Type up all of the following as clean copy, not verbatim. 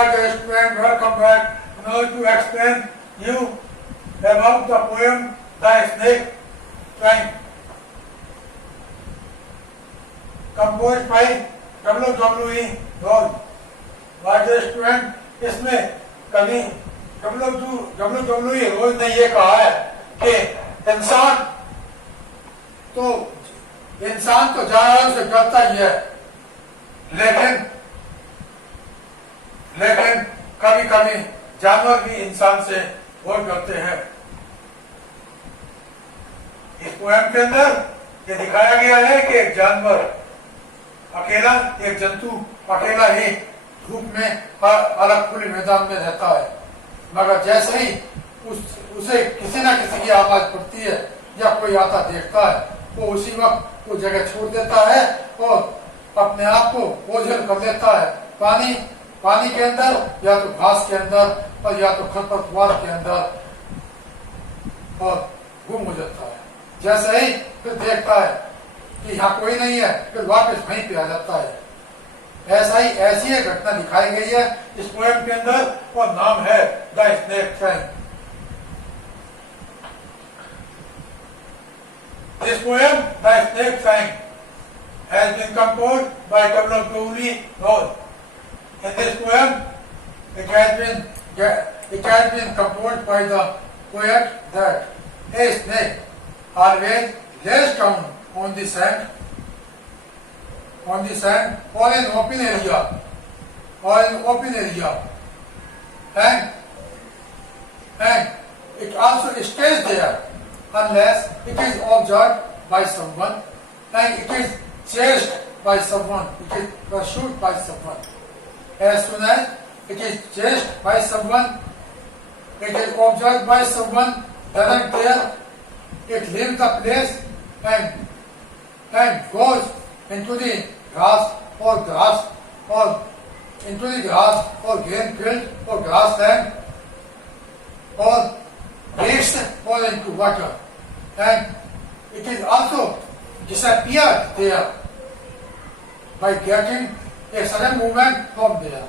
my dear student, welcome back. Now to explain you about the poem The Snake Climb, composed by W.E. Gordon. My dear student, इसमें कवि W.E. रोज ने ये कहा है कि इंसान तो जानवरों से डरता ही है, लेकिन कभी कभी जानवर भी इंसान से बहुत डरते हैं। इस पोएम के अंदर ये दिखाया गया है कि एक जानवर अकेला, एक जंतु अकेला ही धूप में अलग खुले मैदान में रहता है, मगर जैसे ही उसे किसी न किसी की आवाज पड़ती है या कोई आता देखता है, वो उसी वक्त वो जगह छोड़ देता है और अपने आप को ओझल कर लेता है पानी के अंदर, या तो घास के अंदर और या तो खरपतवार के अंदर, और गुम हो जाता है। जैसे ही फिर देखता है कि यहाँ कोई नहीं है, फिर वापस वहीं पे आ जाता है। ऐसी एक घटना दिखाई गई है इस पोएम के अंदर, और नाम है the snake trying. This poem, The Snake Climb, has been composed by W.E. Gordon. In this poem, it has been composed by the poet that a snake always lays down on the sand or in open area, and it also stays there unless it is observed by someone and it is chased by someone, it is pursued by someone. As soon as it is chased by someone, it is observed by someone, then there it leaves the place and goes into the grass or grain field or grassland or breaks or into water, and it is also disappeared there by getting a sudden movement from there.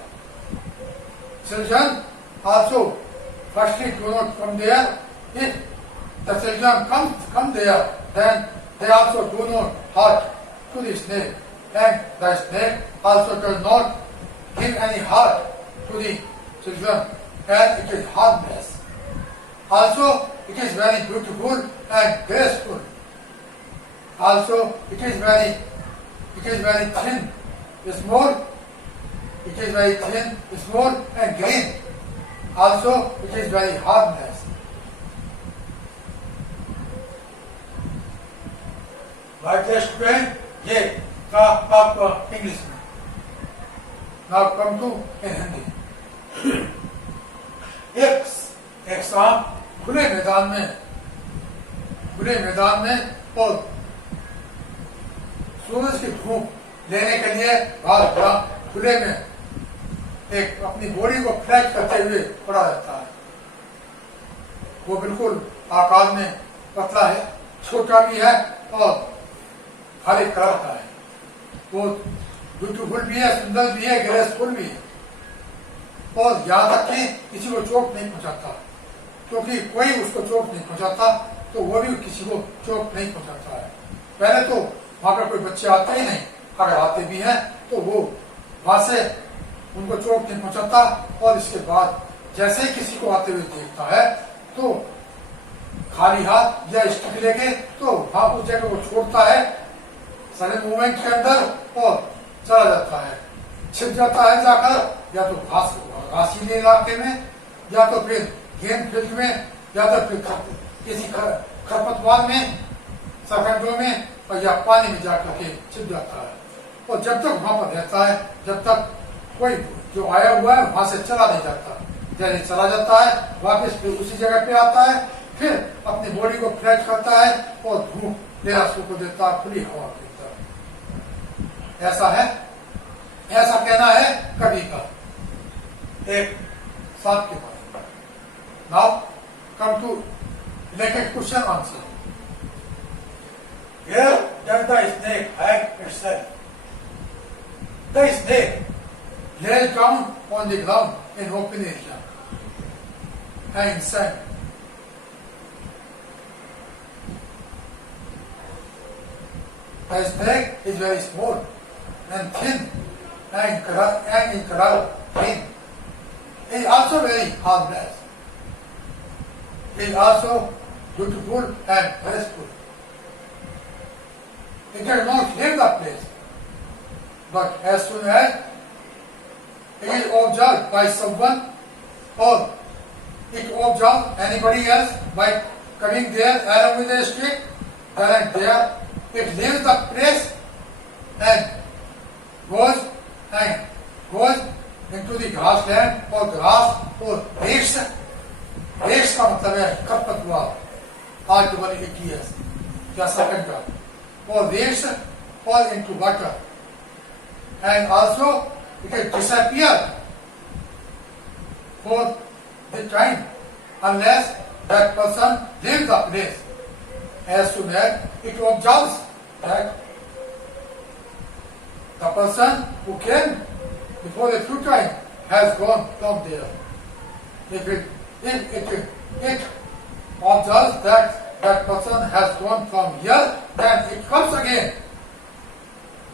Children also firstly do not come there. If the children come there, then they also do not hurt to the snake, and the snake also does not give any hurt to the children, and it is harmless. Also, it is very beautiful and graceful. Also, it is very thin, small. It is very thin, small, and green. Also, it is very harmless. My dear student, ये था आपका English में। Now come to in Hindi. एक सांप खुले मैदान में और सूरज की धूप लेने के लिए बाहर खुले में एक अपनी बॉडी को फ्लैट करते हुए पड़ा रहता है। वो बिल्कुल आकार में पतला है, छोटा भी है और हरे कलर का है। वो ब्यूटीफुल भी है, सुंदर भी है, ग्रेसफुल भी है, और यहाँ तक कि किसी को चोट नहीं पहुंचाता, क्योंकि कोई उसको चोट नहीं पहुंचाता तो वो भी किसी को चोट नहीं पहुंचाता है। पहले तो वहां पर कोई बच्चे आते ही नहीं, अगर आते भी हैं तो वो वहां से उनको चोट नहीं पहुंचाता, और इसके बाद जैसे ही किसी को आते हुए देखता है तो खाली हाथ या स्टिक लेके तो वहां उस जगह को छोड़ता है सडन मूवमेंट के अंदर और चला जाता है, छिप जाता है जाकर, या तो घासीले इलाके में, या तो फिर गेंद फील्ड में, या तो फिर किसी खरपतवार में, सरकंडों में, और या पानी में जाकर के छिप जाता है। और जब तक वहां पर रहता है, जब तक कोई जो आया हुआ है वहां से चला नहीं जाता। जैसे चला जाता है वापस फिर उसी जगह पे आता है, फिर अपनी बॉडी को फ्लैट करता है और धूप लेना शुरू कर देता है, खुली हवा देता है। ऐसा कहना है कवि का एक सांप के बारे में। Now come to related question answer. Here does the snake hide itself? The snake lays down on the ground in open area and sand. The snake is very small and thin and in color green. It is also very harmless. It is also beautiful and graceful. It does not leave the place, but as soon as it is observed by someone or it observes anybody else by coming there along with a stick, then there it leaves the place and goes into the grassland or grass or lakes. Lakes का मतलब है खरपतवार, artificial years, या second term, or lakes fall into water, and also it will disappear for the time unless that person leaves the place. As soon as it observes that the person who came before the few time has gone from there. If it observes that that person has gone from here, then it comes again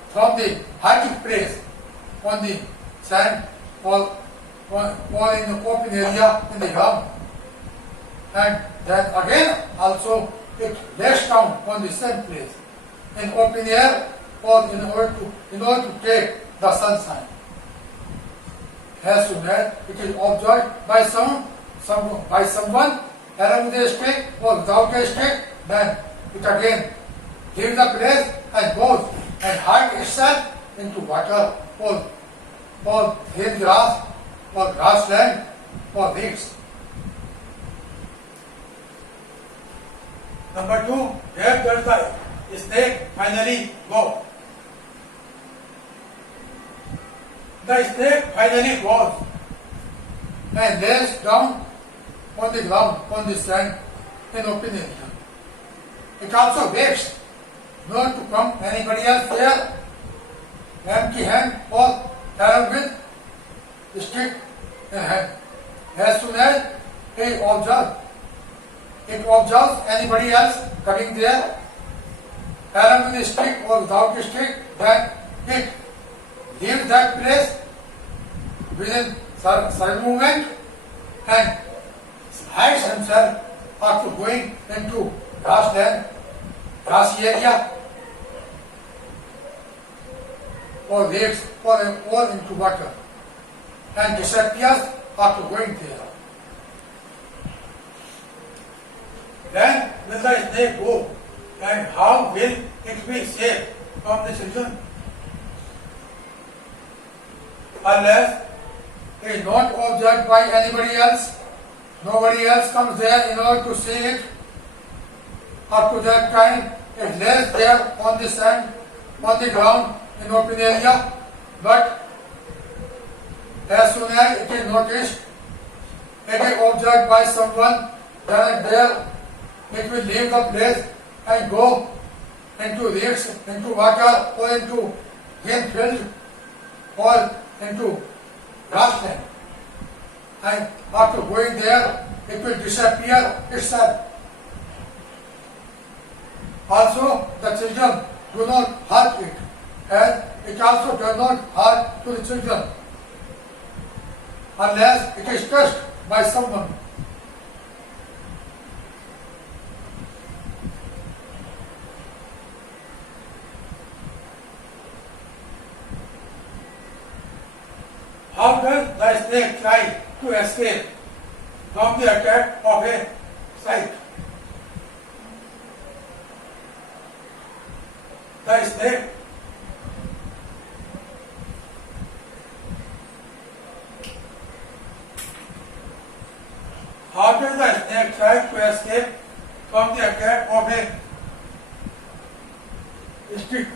from the hiding place on the sand or in the open area in the ground. And then again also it lays down on the same place in open air or in order to take the sunshine. As soon as it is observed by someone along with a stick or without a stick, then it again leaves the place and goes and hides itself into water or green grass or grassland or lakes. Number 2, where does the snake finally go? The snake finally goes and lays down on the ground, on the sand, in open area. It also waits not to come anybody else there, empty hand or armed with stick in hand. As soon as it observes anybody else coming there, armed with a stick or without a stick, then it leaves that place within some movement and hides himself after going into grassland, grassy area, or lakes, or into water, and disappears after going there. Then will the snake go, and how will it be safe from the children? Unless it is not observed by anybody else, nobody else comes there in order to see it. Up to that time, it lays there on the sand, on the ground, in open area. But as soon as it is noticed, it is observed by someone, then there it will leave the place and go into lakes, into water, or into green field, or into grassland. And after going there, it will disappear itself. Also, the children do not hurt it, and it also does not hurt to the children unless it is touched by someone. How does the snake try to escape from the attack of a snake? The snake How does the snake try to escape from the attack of a stick?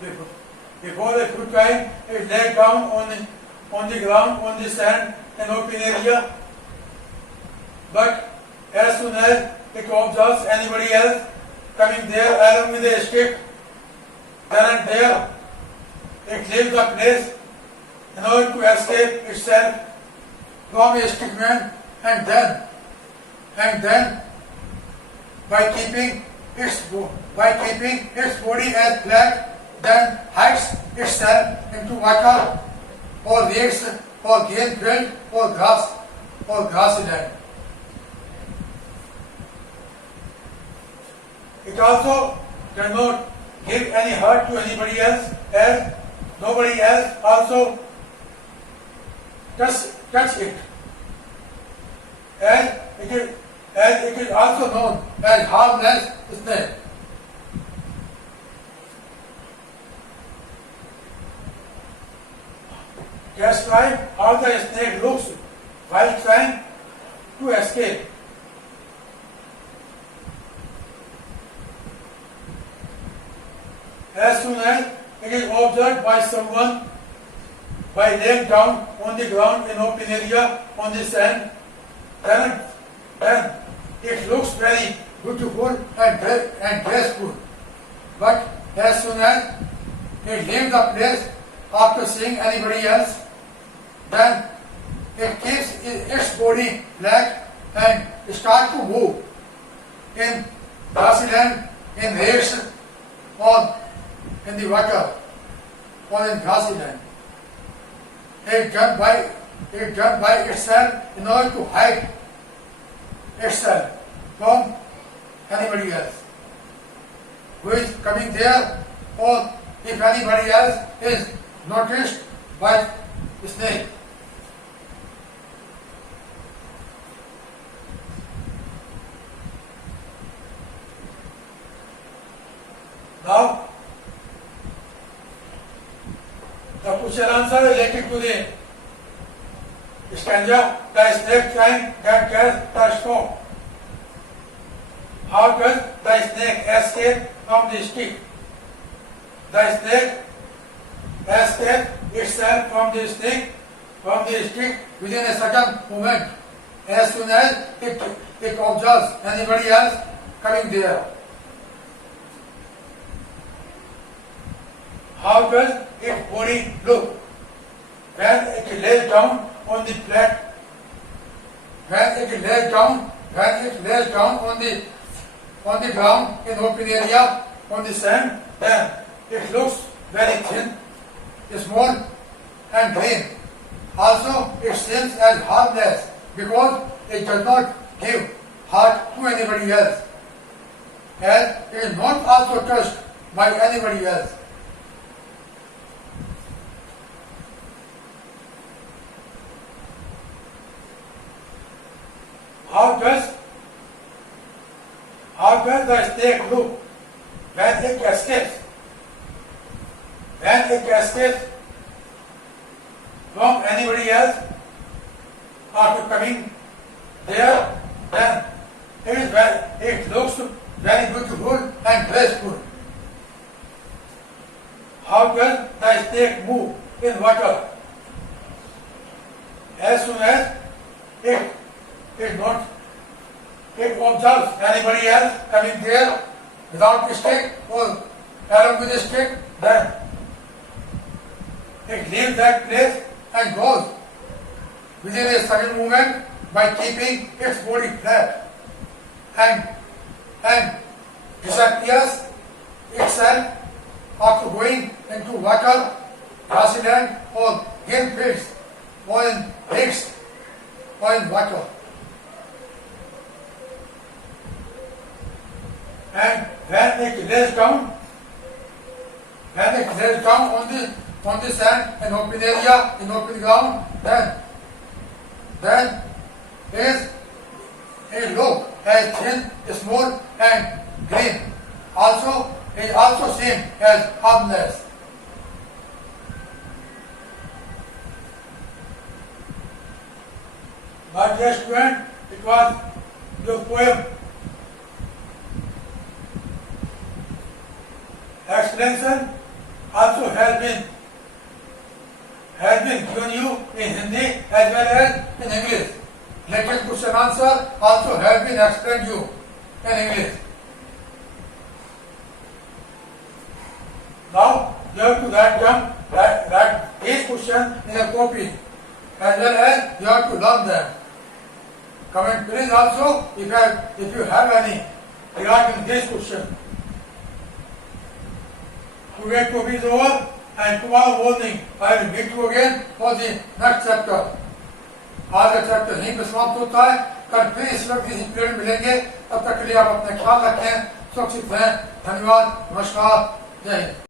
Before the food time, it laid down on the ground, on the sand, an open area. But as soon as it observes anybody else coming there along with a stick, then and there, it leaves the place in order to escape itself from a stick man, and then by keeping its body as flat, then hides itself into water or lakes or green field or grassy land. It also does not give any hurt to anybody else, as nobody else also touch it. As it is also known as harmless snake. Describe how the snake looks while trying to escape. As soon as it is observed by someone by laying down on the ground in open area on the sand, then it looks very beautiful and graceful. But as soon as it leaves the place after seeing anybody else, then it keeps its body flat and starts to move in grassy land, in lakes, or in the water, or in grassy land. It jumps by itself in order to hide itself from anybody else who is coming there, or if anybody else is noticed by the snake. Now, the question answer related to the stanza, the snake trying that gets the stone. How does the snake escape from the stick? The snake escapes itself from the stick within a certain moment, as soon as it observes anybody else coming there. How does its body look when it lays down on the flat? When it lays down on the ground in open area on the sand, then it looks very thin, small, and green. Also, it seems as harmless because it does not give hurt to anybody else, and it is not also touched by anybody else. How does the snake look when it escapes? When it escapes from anybody else after coming there, then it looks very beautiful and graceful. How does the snake move in water? As soon as it observes anybody else coming there without a stick or along with a stick, then it leaves that place and goes within a certain moment by keeping its body flat and disappears itself after going into water, grassy land, or green fields, or in lakes, or in water. And when it lays down on the sand, in open area, in open ground, then is a look as thin, small, and green. Also, it also seen as harmless. My dear student, it was your poem explanation also has been given you in Hindi as well as in English. Latest question answer also has been explained you in English. Now you have to write each question in a copy as well as you have to learn them. Comment please also if you have any regarding this question. Today copy is over and tomorrow morning I will meet you again for the next chapter. आज का chapter यहीं पर समाप्त होता है। कल फिर इस वक्त इसी पीरियड मिलेंगे। तब तक के लिए आप अपना ख्याल रखें, सुरक्षित रहें। धन्यवाद, नमस्कार, जय हिंद।